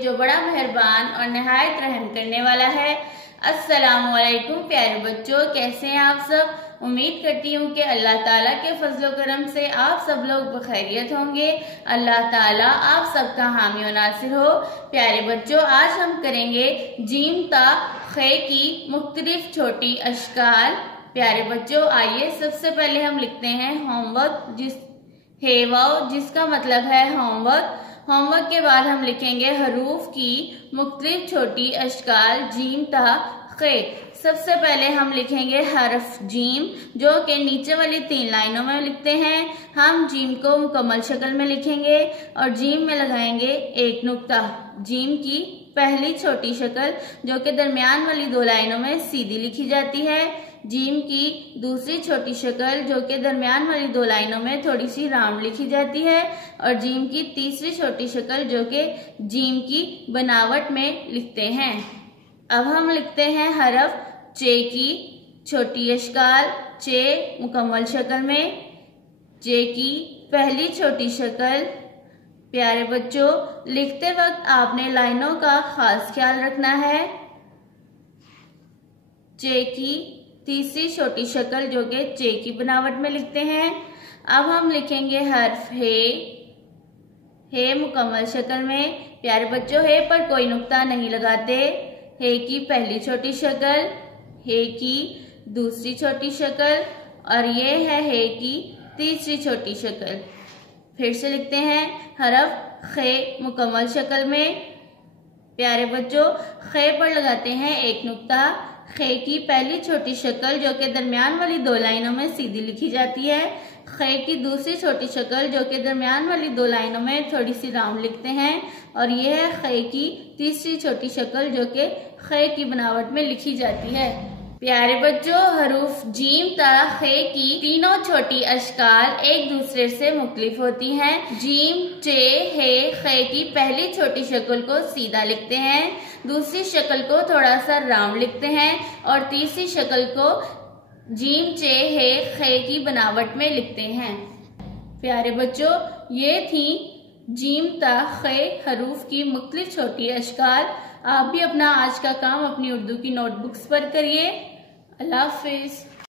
जो बड़ा मेहरबान और नहायत रहम करने वाला है। अस्सलामु अलैकुम प्यारे बच्चों, कैसे हैं आप सब। उम्मीद करती हूँ कि अल्लाह ताला के फजलो करम से आप सब लोग बखैरियत होंगे। अल्लाह ताला आप सबका हामी और नासिर हो। प्यारे बच्चों, आज हम करेंगे जीम ता खे की मुख्तलिफ छोटी अशकाल। प्यारे बच्चों, आइए सबसे पहले हम लिखते हैं होमवर्क, जिसका मतलब है होमवर्क। होमवर्क के बाद हम लिखेंगे हरूफ की मुख्तलिफ छोटी अशकाल जीम ता खे। सबसे पहले हम लिखेंगे हर्फ जीम, जो कि नीचे वाली 3 लाइनों में लिखते हैं। हम जीम को मुकम्मल शक्ल में लिखेंगे और जीम में लगाएंगे एक नुक्ता। जीम की पहली छोटी शक्ल जो कि दरमियान वाली 2 लाइनों में सीधी लिखी जाती है। जीम की दूसरी छोटी शक्ल जो कि दरमियान वाली 2 लाइनों में थोड़ी सी राउंड लिखी जाती है। और जीम की तीसरी छोटी शक्ल जो कि जीम की बनावट में लिखते हैं। अब हम लिखते हैं हरफ चे की छोटी अशकाल। चे मुकम्मल शक्ल में। चे की पहली छोटी शक्ल। प्यारे बच्चों, लिखते वक्त आपने लाइनों का खास ख्याल रखना है। चे की तीसरी छोटी शक्ल जो कि चे की बनावट में लिखते हैं। अब हम लिखेंगे हर्फ हे मुकम्मल शक्ल में। प्यारे बच्चों, हे पर कोई नुक्ता नहीं लगाते। हे की पहली छोटी शक्ल, हे की दूसरी छोटी शक्ल और ये है हे की तीसरी छोटी शक्ल। फिर से लिखते हैं हरफ खे मुकम्मल शक्ल में। प्यारे बच्चों, खे पर लगाते हैं एक नुक्ता। खे की पहली छोटी शक्ल जो कि दरमियान वाली 2 लाइनों में सीधी लिखी जाती है। खे की दूसरी छोटी शक्ल जो कि दरमियान वाली 2 लाइनों में थोड़ी सी राउंड लिखते हैं। और यह है खे की तीसरी छोटी शक्ल जो कि खे की बनावट में लिखी जाती है। प्यारे बच्चों, हरूफ जीम ता खे की तीनों छोटी अशकाल एक दूसरे से मुख्तलिफ होती हैं। जीम, चे, हे, खे की पहली छोटी शक्ल को सीधा लिखते हैं, दूसरी शक्ल को थोड़ा सा राउंड लिखते हैं और तीसरी शक्ल को जीम, चे, हे, खे की बनावट में लिखते हैं। प्यारे बच्चों, ये थी जीम ता खे हरूफ की मुख्तलिफ छोटी अशकाल। आप भी अपना आज का काम अपनी उर्दू की नोटबुक्स पर करिए। अल्लाह हाफिज।